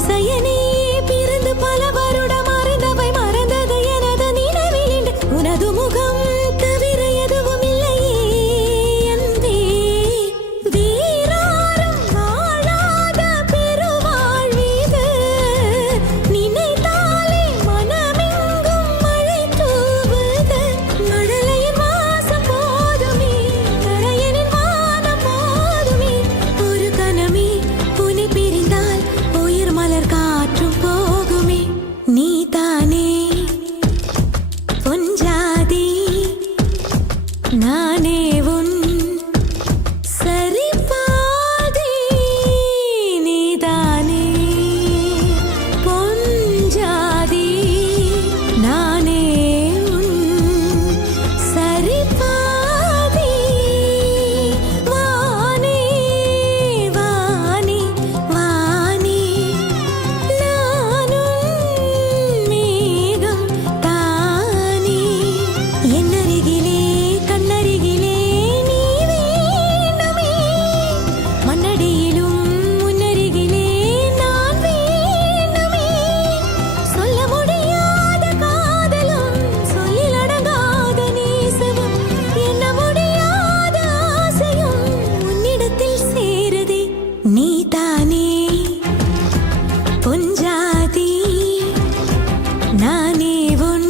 அதிசயனே பிறந்து பல வருடம் அறிந்தவை மறந்தது எனது நினைவில் உனது முகம் தவிர எதுவும் இல்லையே அன்பே வீராரும் வாழாத பெருவாழ்வீது நினைத்தாலே மனமெங்கும் மழை தூவுது மழலையின் வாசம் போதுமே கரையனின் வானம் போதுமே ஒரு கணமே உன்னை பிரிந்தால் உயிர் மலர் காற்றும் போகுமே நீதானே பொஞ்சாதி நானே உன் சரிபாதி நீதானே பொஞ்சாதி நானே உன் சரிபாதி வானே வானே வானே நானும் மேகம் தானே என்னருகிலே கண்ணருகிலே நீ வேண்டுமே மண்ணடியிலும் முன்னருகிலே நான் வேண்டுமே சொல்ல முடியாத காதலும் சொல்லில் அடங்காத நேசமும் எண்ண முடியாத ஆசையும் உன்னிடத்தில் சேருதே நீதானே பொஞ்சாதி நானே உன்